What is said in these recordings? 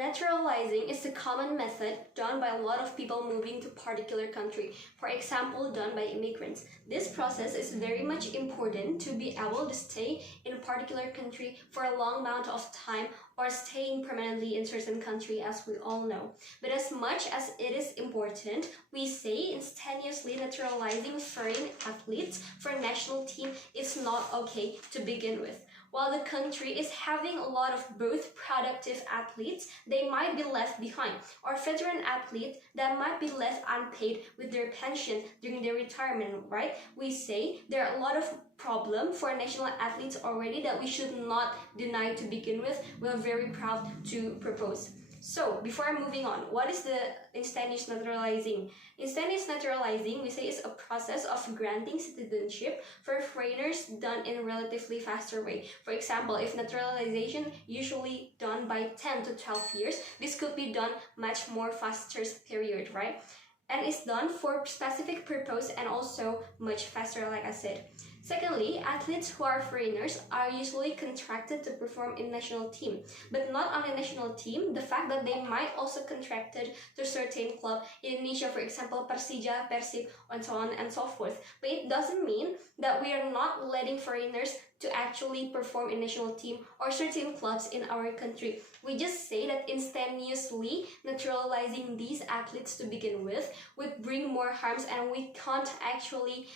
Naturalizing is a common method done by a lot of people moving to a particular country, for example, done by immigrants. This process is very much important to be able to stay in a particular country for a long amount of time or staying permanently in certain country, as we all know. But as much as it is important, we say instantaneously naturalizing foreign athletes for national team is not okay to begin with. While the country is having a lot of both productive athletes, they might be left behind, or veteran athletes that might be left unpaid with their pension during their retirement, right? We say there are a lot of problems for national athletes already that we should not deny to begin with. We're very proud to propose. So, before moving on, what is the instantaneous naturalizing? Instantaneous naturalizing, we say, is a process of granting citizenship for foreigners done in a relatively faster way. For example, if naturalization usually done by 10 to 12 years, this could be done much more faster period, right? And it's done for specific purpose and also much faster, like I said. Secondly, athletes who are foreigners are usually contracted to perform in national team, but not only national team, the fact that they might also contracted to certain club in Indonesia, for example, Persija, Persib, and so on and so forth. But it doesn't mean that we are not letting foreigners to actually perform in national team or certain clubs in our country. We just say that instantaneously naturalizing these athletes to begin with would bring more harms, and we can't actually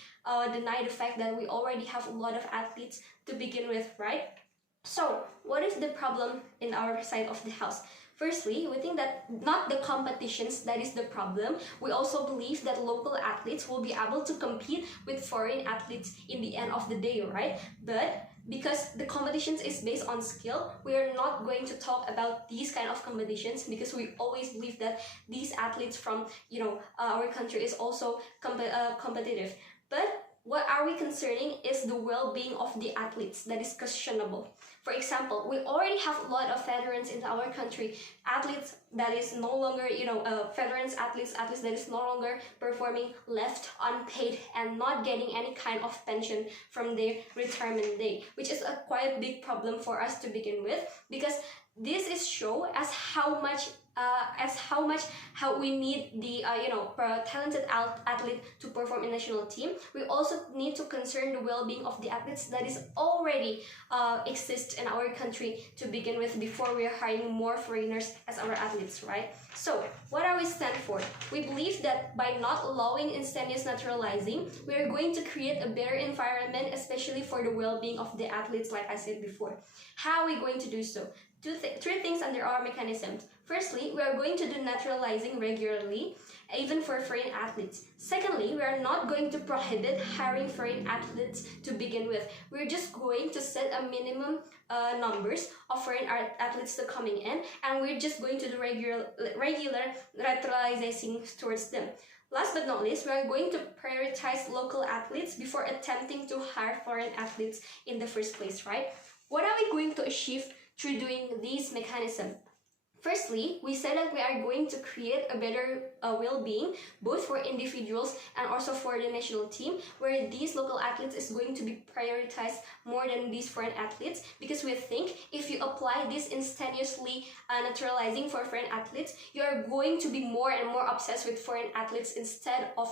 deny the fact that we already have a lot of athletes to begin with, right? So, what is the problem in our side of the house? Firstly, we think that not the competitions that is the problem. We also believe that local athletes will be able to compete with foreign athletes in the end of the day, right? But because the competitions is based on skill, we are not going to talk about these kind of competitions because we always believe that these athletes from our country is also competitive. But what are we concerning is the well-being of the athletes that is questionable. For example, we already have a lot of veterans in our country, athletes that is no longer, veterans, athletes that is no longer performing, left unpaid and not getting any kind of pension from their retirement day, which is a quite big problem for us to begin with, because this is show as how much we need the talented athlete to perform in national team. We also need to concern the well-being of the athletes that is already exist in our country to begin with before we are hiring more foreigners as our athletes, right? So what are we stand for? We believe that by not allowing instantaneous naturalizing, we are going to create a better environment, especially for the well-being of the athletes, like I said before. How are we going to do so? Three things under our mechanisms. Firstly, we are going to do naturalizing regularly, even for foreign athletes. Secondly, we are not going to prohibit hiring foreign athletes to begin with. We're just going to set a minimum numbers of foreign athletes to coming in, and we're just going to do regular naturalizing towards them. Last but not least, we are going to prioritize local athletes before attempting to hire foreign athletes in the first place, right? What are we going to achieve through doing these mechanisms? Firstly, we said that we are going to create a better well-being, both for individuals and also for the national team, where these local athletes is going to be prioritized more than these foreign athletes, because we think if you apply this instantaneously naturalizing for foreign athletes, you are going to be more and more obsessed with foreign athletes instead of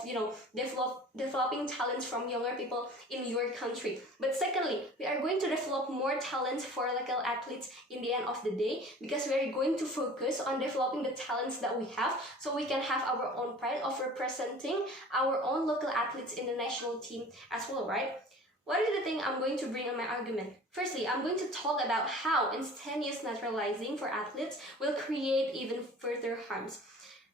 developing talents from younger people in your country. But secondly, we are going to develop more talents for local athletes in the end of the day, because we are going to focus on developing the talents that we have, so we can have our own pride of representing our own local athletes in the national team as well, right? What is the thing I'm going to bring in my argument? Firstly, I'm going to talk about how instantaneous naturalizing for athletes will create even further harms.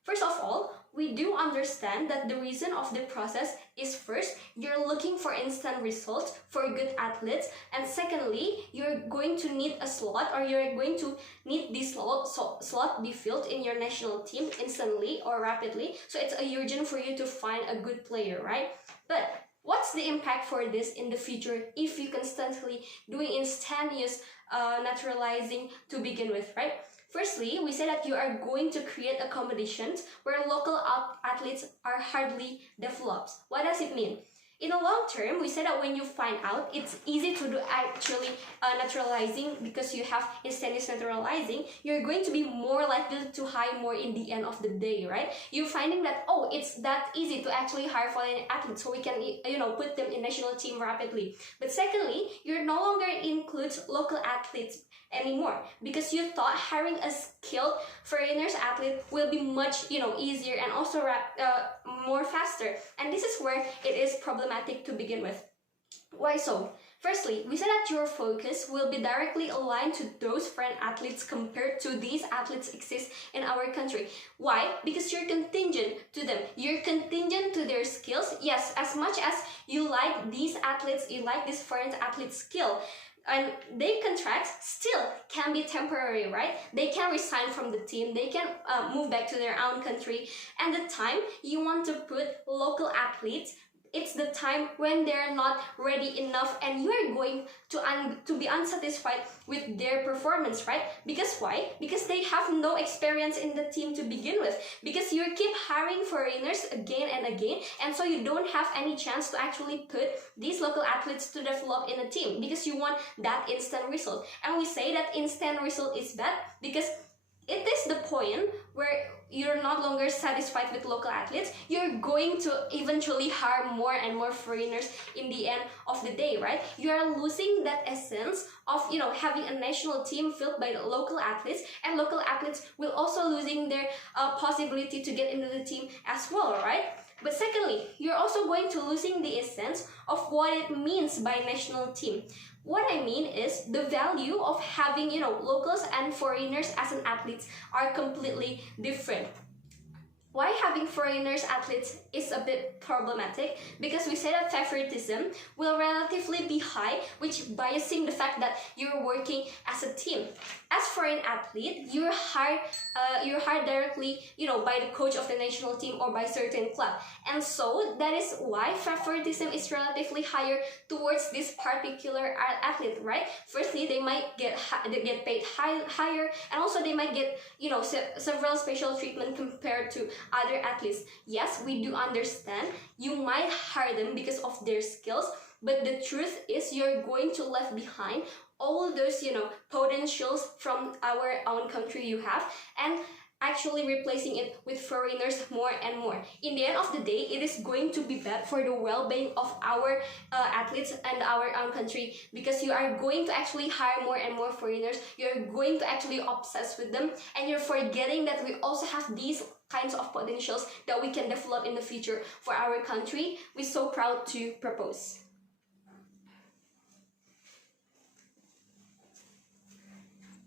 First of all, we do understand that the reason of the process is, first, you're looking for instant results for good athletes, and secondly, you're going to need a slot, or you're going to need this slot be filled in your national team instantly or rapidly, so it's urgent for you to find a good player, right? But what's the impact for this in the future if you constantly doing instantaneous naturalizing to begin with, right? Firstly, we say that you are going to create a competition where local athletes are hardly developed. What does it mean? In the long term, we say that when you find out, it's easy to do actually naturalizing because you have instantaneous naturalizing, you're going to be more likely to hire more in the end of the day, right? You're finding that, oh, it's that easy to actually hire foreign athletes, so we can, put them in national team rapidly. But secondly, you're no longer includes local athletes anymore because you thought hiring a skilled foreigners athlete will be much easier and also more faster, and this is where it is problematic to begin with. Why so? Firstly, we said that your focus will be directly aligned to those foreign athletes compared to these athletes exist in our country. Why? Because you're contingent to them. You're contingent to their skills. Yes, as much as you like these athletes, you like this foreign athlete skill, and their contracts still can be temporary, right? They can resign from the team, they can move back to their own country, and the time you want to put local athletes, it's the time when they're not ready enough and you are going to be unsatisfied with their performance, right? Because why? Because they have no experience in the team to begin with, because you keep hiring foreigners again and again, and so you don't have any chance to actually put these local athletes to develop in a team because you want that instant result. And we say that instant result is bad because it is the point where you're not longer satisfied with local athletes, you're going to eventually hire more and more foreigners in the end of the day, right? You are losing that essence of having a national team filled by the local athletes, and local athletes will also losing their possibility to get into the team as well, right? But secondly, you're also going to losing the essence of what it means by national team. What I mean is the value of having locals and foreigners as an athletes are completely different. Why having foreigners athletes is a bit problematic? Because we say that favoritism will relatively be high, which biasing the fact that you're working as a team. As foreign athlete, you're hired directly, by the coach of the national team or by certain club, and so that is why favoritism is relatively higher towards this particular athlete, right? Firstly, they might get paid higher, and also they might get several special treatment compared to other athletes. Yes, we do understand you might hire them because of their skills, but the truth is you're going to left behind all those potentials from our own country you have, and actually replacing it with foreigners more and more. In the end of the day, it is going to be bad for the well-being of our athletes and our own country, because you are going to actually hire more and more foreigners, you're going to actually obsess with them, and you're forgetting that we also have these kinds of potentials that we can develop in the future for our country. We're so proud to propose.